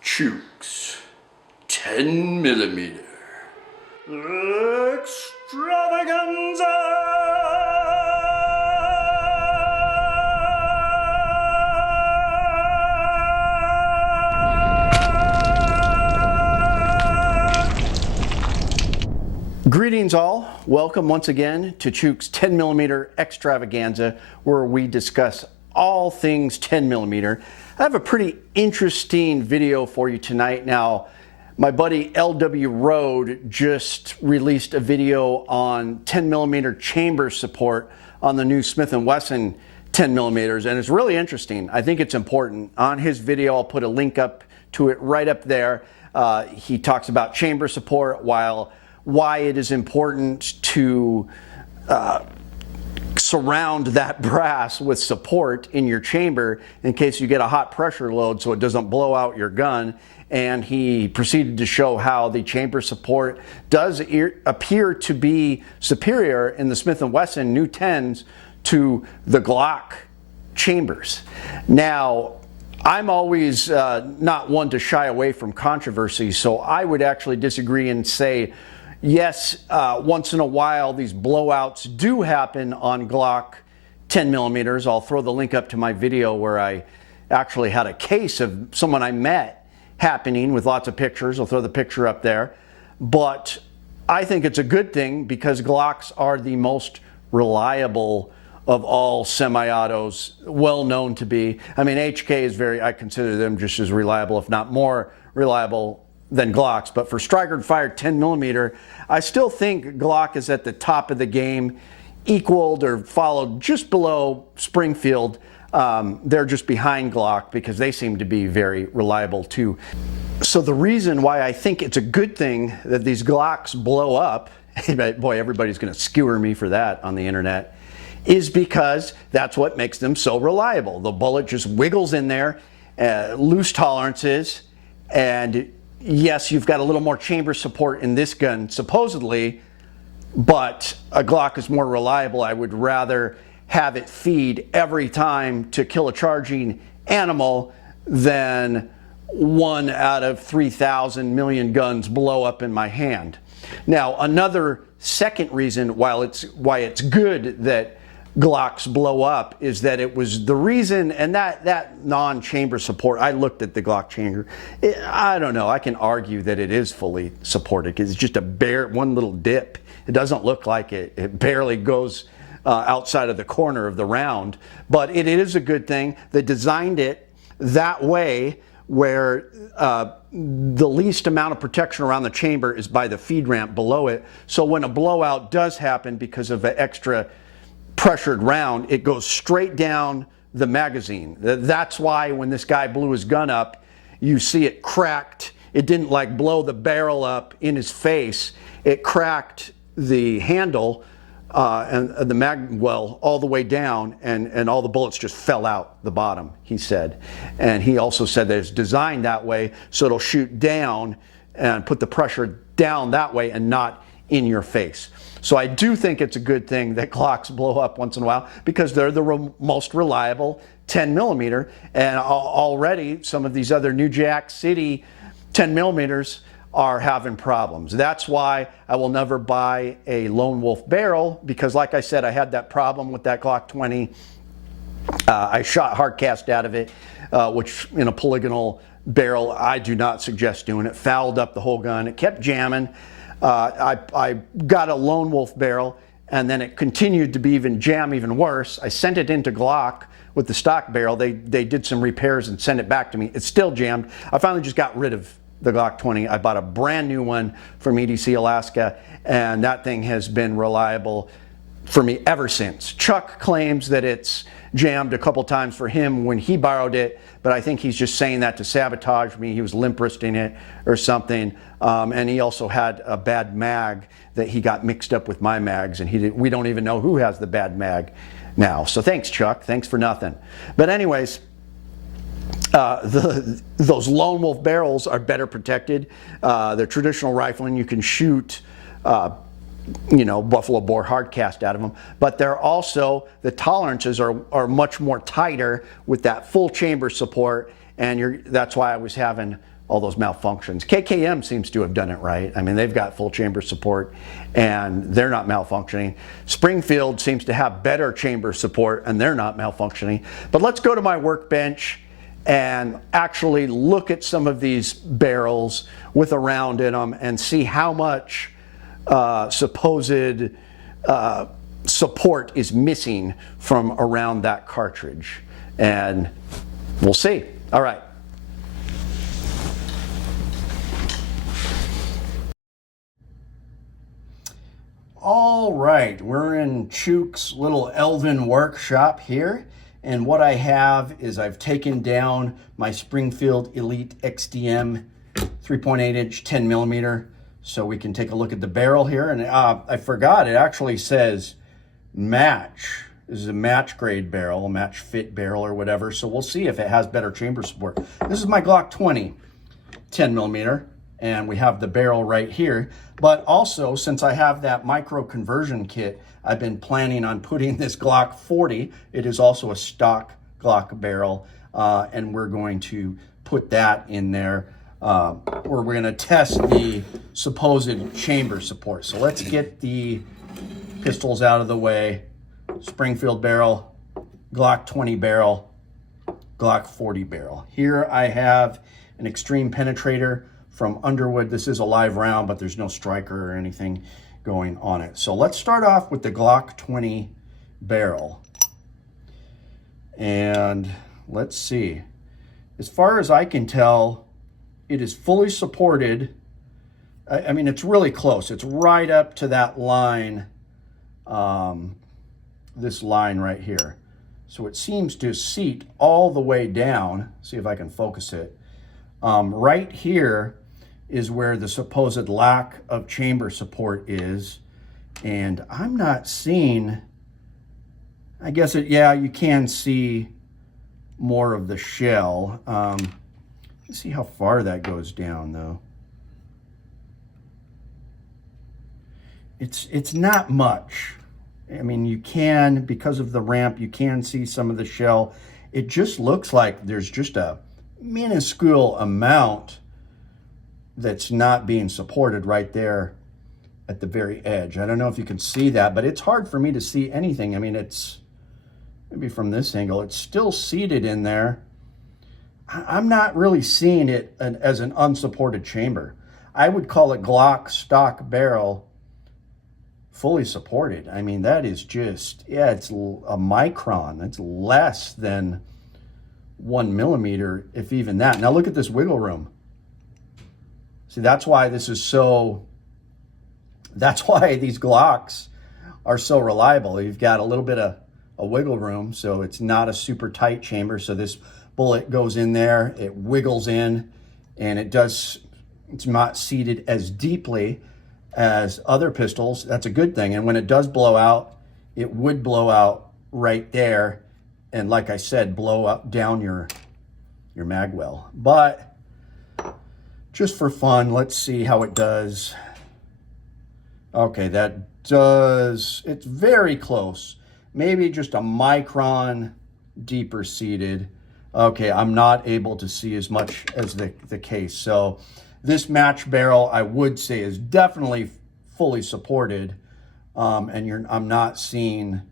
Chuke's 10mm extravaganza. Greetings all, welcome once again to Chuke's 10mm extravaganza, where we discuss all things 10mm. I have a pretty interesting video for you tonight. Now, my buddy LW Road just released a video on 10mm chamber support on the new Smith & Wesson 10mm, and it's really interesting. I think it's important. On his video, I'll put a link up to it right up there. He talks about chamber support, why it is important to surround that brass with support in your chamber in case you get a hot pressure load so it doesn't blow out your gun. And he proceeded to show how the chamber support does appear to be superior in the Smith & Wesson new 10s to the Glock chambers. Now, I'm always not one to shy away from controversy, so I would actually disagree and say, yes, once in a while these blowouts do happen on Glock 10mm. I'll throw the link up to my video where I actually had a case of someone I met happening with lots of pictures. I'll throw the picture up there. But I think it's a good thing because Glocks are the most reliable of all semi-autos, well known to be. I mean, HK is I consider them just as reliable, if not more reliable than Glocks. But for striker fired 10mm, I still think Glock is at the top of the game, equaled or followed just below Springfield. They're just behind Glock because they seem to be very reliable too. So the reason why I think it's a good thing that these Glocks blow up, boy, everybody's going to skewer me for that on the internet, is because that's what makes them so reliable. The bullet just wiggles in there, loose tolerances, and yes, you've got a little more chamber support in this gun, supposedly, but a Glock is more reliable. I would rather have it feed every time to kill a charging animal than 1 out of 3,000 million guns blow up in my hand. Now, another second reason why it's good that Glocks blow up is that it was the reason, and that non-chamber support, I looked at the Glock chamber, I don't know, I can argue that it is fully supported because it's just one little dip. It doesn't look like it barely goes outside of the corner of the round, but it is a good thing. They designed it that way where the least amount of protection around the chamber is by the feed ramp below it. So when a blowout does happen because of an extra pressured round, it goes straight down the magazine. That's why when this guy blew his gun up, you see it cracked. It didn't like blow the barrel up in his face. It cracked the handle and the all the way down, and all the bullets just fell out the bottom, he said. And he also said that it's designed that way so it'll shoot down and put the pressure down that way and not in your face. So I do think it's a good thing that Glocks blow up once in a while because they're the most reliable 10mm, and already some of these other New Jack City 10mm are having problems. That's why I will never buy a Lone Wolf barrel, because like I said, I had that problem with that Glock 20. I shot hard cast out of it, which in a polygonal barrel, I do not suggest doing it. Fouled up the whole gun. It kept jamming. I got a Lone Wolf barrel, and then it continued to be jam even worse. I sent it into Glock with the stock barrel. They did some repairs and sent it back to me. It's still jammed. I finally just got rid of the Glock 20. I bought a brand new one from EDC Alaska, and that thing has been reliable for me ever since. Chuck claims that it's jammed a couple times for him when he borrowed it, but I think he's just saying that to sabotage me. He was limp wristing it or something, and he also had a bad mag that he got mixed up with my mags, and we don't even know who has the bad mag now. So thanks, Chuck. Thanks for nothing. But anyways, those Lone Wolf barrels are better protected. They're traditional rifling. You can shoot buffalo bore hard cast out of them, but they're also, the tolerances are much more tighter with that full chamber support, and that's why I was having all those malfunctions. KKM seems to have done it right. I mean, they've got full chamber support and they're not malfunctioning. Springfield seems to have better chamber support and they're not malfunctioning. But let's go to my workbench and actually look at some of these barrels with a round in them and see how much supposed support is missing from around that cartridge. And we'll see. All right. All right, we're in Chuke's little elven workshop here. And what I have is I've taken down my Springfield Elite XDM 3.8 inch 10 millimeter. So we can take a look at the barrel here. And I forgot, it actually says match. This is a match grade barrel, a match fit barrel or whatever. So we'll see if it has better chamber support. This is my Glock 20 10 millimeter. And we have the barrel right here. But also, since I have that micro conversion kit, I've been planning on putting this Glock 40. It is also a stock Glock barrel. And we're going to put that in there where we're going to test the supposed chamber support. So let's get the pistols out of the way. Springfield barrel, Glock 20 barrel, Glock 40 barrel. Here I have an extreme penetrator from Underwood. This is a live round, but there's no striker or anything going on it. So let's start off with the Glock 20 barrel. And let's see. As far as I can tell, it is fully supported. I mean, it's really close. It's right up to that line, this line right here. So it seems to seat all the way down. See if I can focus it. Right here is where the supposed lack of chamber support is. And I'm not seeing, I guess yeah, you can see more of the shell. Let's see how far that goes down though. It's not much. I mean, you can, because of the ramp, you can see some of the shell. It just looks like there's just a minuscule amount that's not being supported right there at the very edge. I don't know if you can see that, but it's hard for me to see anything. I mean, it's maybe from this angle, it's still seated in there. I'm not really seeing it as an unsupported chamber. I would call it Glock stock barrel fully supported. I mean, that is just, yeah, it's a micron. It's less than 1 millimeter, if even that. Now look at this wiggle room. See, that's why this is so, that's why these Glocks are so reliable. You've got a little bit of a wiggle room, so it's not a super tight chamber. So this bullet goes in there, it wiggles in, and it's not seated as deeply as other pistols. That's a good thing. And when it does blow out, it would blow out right there. And like I said, blow up down your mag well. But just for fun, let's see how it does. Okay, that does, it's very close. Maybe just a micron deeper seated. Okay, I'm not able to see as much as the case. So this match barrel, I would say, is definitely fully supported. And I'm not seeing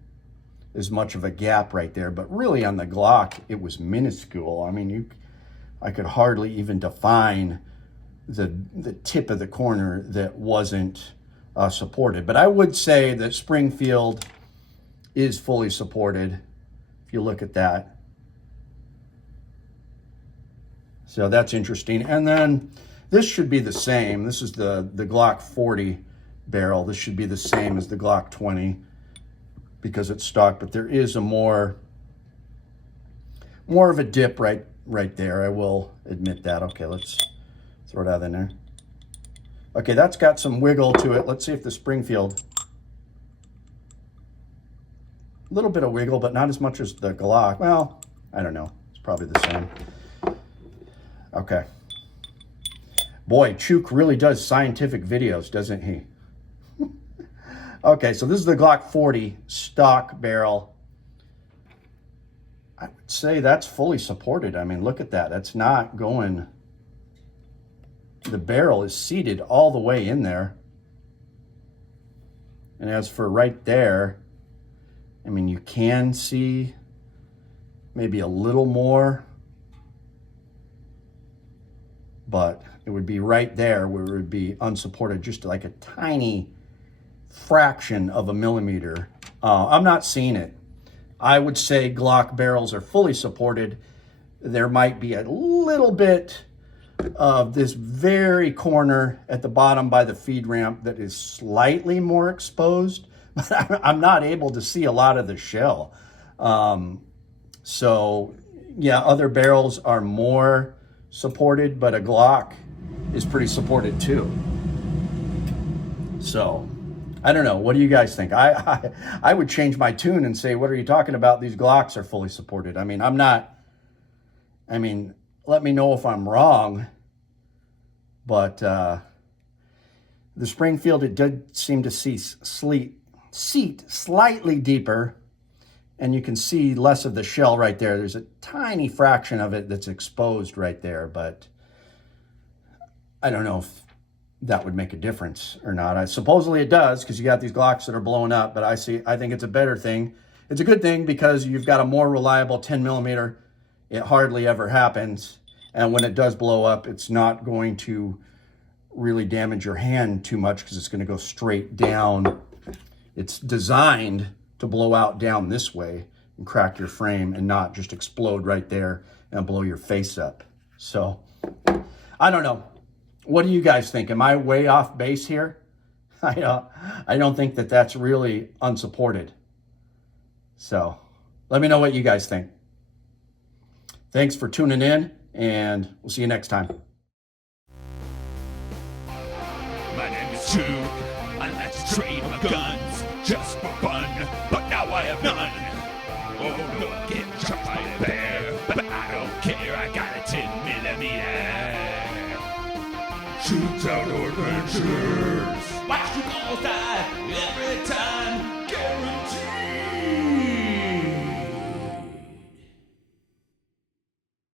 as much of a gap right there. But really on the Glock, it was minuscule. I mean, I could hardly even define the tip of the corner that wasn't supported. But I would say that Springfield is fully supported, if you look at that. So that's interesting. And then this should be the same. This is the Glock 40 barrel. This should be the same as the Glock 20 because it's stock, but there is a more of a dip right there. I will admit that. Okay, let's throw that in there. Okay, that's got some wiggle to it. Let's see if the Springfield, a little bit of wiggle, but not as much as the Glock. Well, I don't know. It's probably the same. Okay. Boy, Chuke really does scientific videos, doesn't he? Okay, so this is the Glock 40 stock barrel. I would say that's fully supported. I mean, look at that. That's not going the barrel is seated all the way in there. And as for right there, I mean, you can see maybe a little more, but it would be right there where it would be unsupported, just like a tiny fraction of a millimeter. I'm not seeing it. I would say Glock barrels are fully supported. There might be a little bit of this very corner at the bottom by the feed ramp that is slightly more exposed, but I'm not able to see a lot of the shell. So yeah, other barrels are more supported, but a Glock is pretty supported too. So I don't know. What do you guys think? I would change my tune and say, what are you talking about? These Glocks are fully supported. I mean, let me know if I'm wrong, but the Springfield, it did seem to seat slightly deeper, and you can see less of the shell right there. There's a tiny fraction of it that's exposed right there, but I don't know if that would make a difference or not. Supposedly it does, because you got these Glocks that are blowing up, but I think it's a better thing. It's a good thing because you've got a more reliable 10 millimeter. It hardly ever happens. And when it does blow up, it's not going to really damage your hand too much because it's going to go straight down. It's designed to blow out down this way and crack your frame and not just explode right there and blow your face up. So I don't know. What do you guys think? Am I way off base here? I don't think that that's really unsupported. So let me know what you guys think. Thanks for tuning in, and we'll see you next time. My name is Chuke. I like to trade my guns just for fun, but now I have none. Oh, look, get shot by a bear, but I don't care. I got a 10mm. Chuke's Outdoor Adventures. Watch you all die every time.